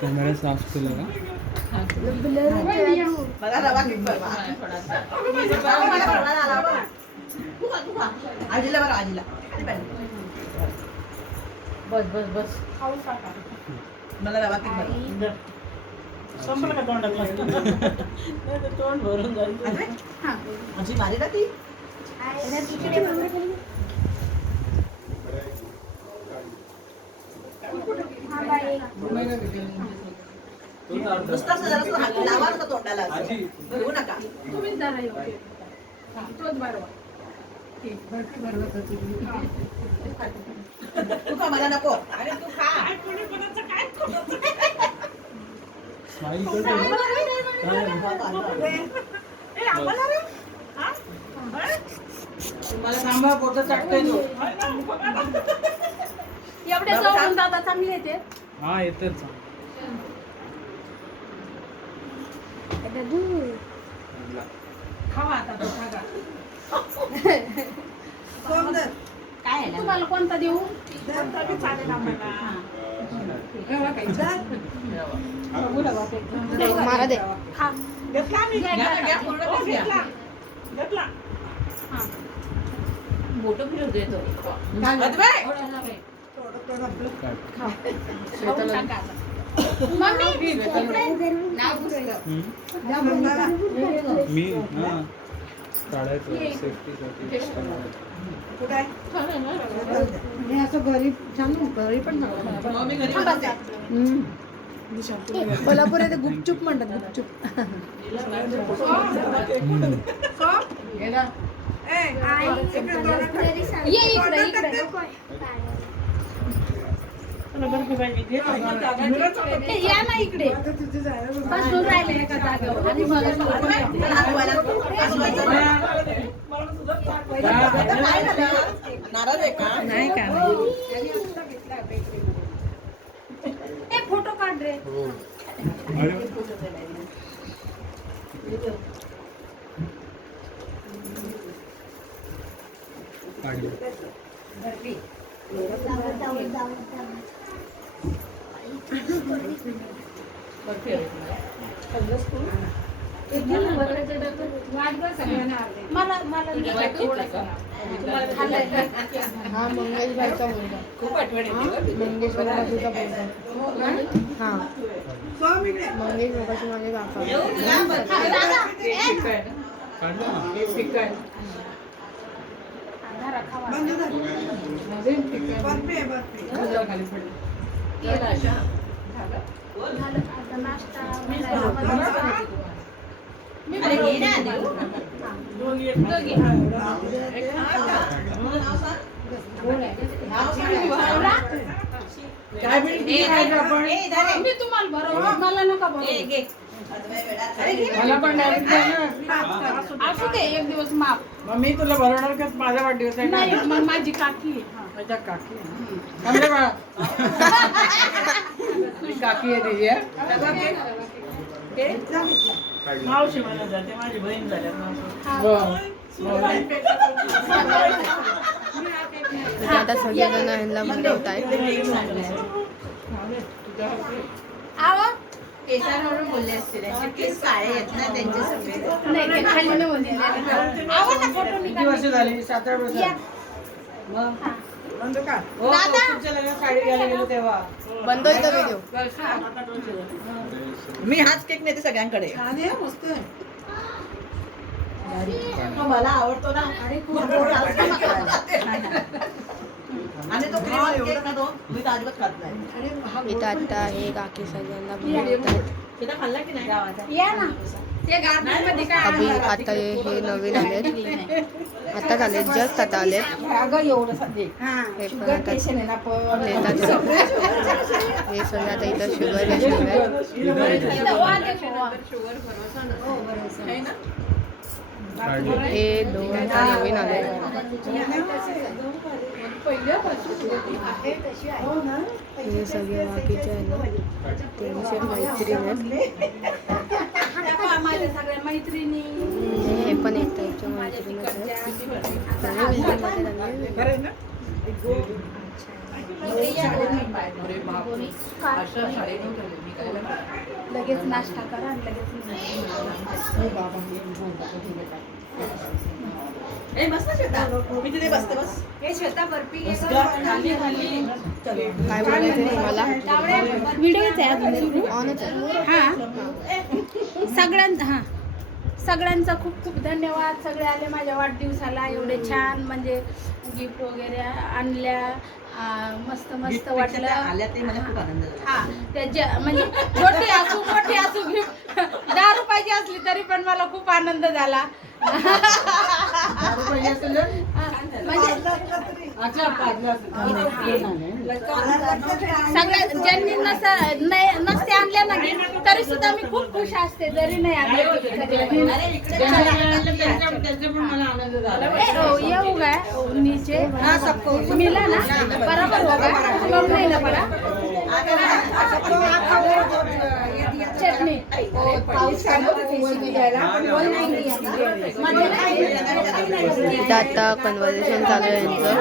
Camera साफ केला का? मला रवा केक बनवा. आजीला बरं आजीला. बस बस बस. मला रवा केक बनवा. संपलं का तोंडात मस्त? नाही तर तोंड भरून जाईल. आजी माझी ना ती. नुसतं असं जरासं हात लावा ना तोंडाला असं. भरवू नका. तू खा मला नको. अरे तू खा. स्माइल करतो मला सांभाळ पोटात चाटतोय तो. एवढे जाऊन दादा चांगले येते. हा येतच. खावा आता तो खागा. काय तुम्हाला कोणता देऊ? मला दे. खा. मोठं फिरव देतो. मम्मी मी हा काढायचं सेफ्टीसाठी. हे असं घरी छान घरी पण कोल्हापूर ते गुपचूप म्हणतात गुपचूप. ये इकडे इकडे. या ना इकडे. बसून राहिले एका जागेवर आणि मला नाराज आहे का? नाही का ए फोटो काढ रे. हो. अरे काढली. मला मला हा मंगेश भाईचा मुलगा. खूप आठवण येते. मंगेश बाबाजीचा मुलगा. हा मंगेश बाबाची माझे काका. काढलं ना? खाली पडली. मी तुम्हाला बरोबर मला नका बरोबर. मला पण डायरेक्ट ना. असू दे एक दिवस माप. मग मी तुला भरवणार का माझा वाढदिवस आहे नाही का? मग माझी काकी आहे. माझ्या काकी आहे. थांब रे बाळा. ती काकी आहे तिची आहे. मावशी मला जाते माझी बहीण झाल्या आता सगळेजण ह्यांना बोलवत आहेत. आवा केसांवरून बोलले असतील. केस काळे आहेत ना त्यांचे सगळे. नाही ते खाली नाही बोलले. आवा ना फोटो किती वर्ष झाली? 7-8 वर्ष या. मग बंद का? हो, दादा. तुमच्या लग्नात साडी घ्यायला गेलो तेव्हा. बंद होईल व्हिडिओ. 7-8 वर्ष झाली. मी हाच केक नेते सगळ्यांकडे. छान आहे, मस्त आहे. मला आवडतो ना. आणि तो क्रीम केक ना तो मी तर अजिबात खात नाही. इथं आता हे काकी सगळ्यांना बोलवत आहेत. तिला खाल्ला की नाही? या ना. ते गार्डन मध्ये काय अभि आता हे नवीन आलेत. आता आलेत जस्ट आता आलेत. अगं एवढं सध्या हे पण शुगर आता पेशंट आहे ना पण. देतात. हे सगळे आता इथं शुगर पेशंट आहेत. इथं वा देखो वा. हे दोन आता नवीन आले. हे सगळे बाकीचे आहे ना त्यांचे मैत्रीण आहेत. माझ्या सगळ्या मैत्रिणी. हे पण एक टाईपच्या मैत्रिणीच आहेत. अरे बापरे. अशा शाळेतून ठेवले मी काय लगेच नाश्ता करा आणि लगेच ए बस ना श्वेता, मी तिथे बसते बस. हे श्वेता बर्फी घे बस गं. गं, खाली खाली. काय बोलायचं तुम्हाला व्हिडिओच आहे अजून सुरू. ऑनच आहे हा सगळ्यांचा खूप खूप धन्यवाद. सगळे आले माझ्या वाढदिवसाला, एवढे छान म्हणजे गिफ्ट वगैरे आणल्या. मस्त मस्त वाटलं. आल्या ते मला खूप आनंद झाला. हा त्याच्या म्हणजे छोटी असू मोठी असू गिफ्ट 10 रुपयाची असली तरी पण मला खूप आनंद झाला. म्हणजे सगळ्या ज्यांनी नसते आणल्या ना gift, तरी सुद्धा मी खूप खुश असते जरी नाही आणले. येऊ काय नीचे मिला ना बराबर होगा कम नहीं ना पड़ा चटनी इथं आता कन्व्हर्सेशन चालू आहे यांचं.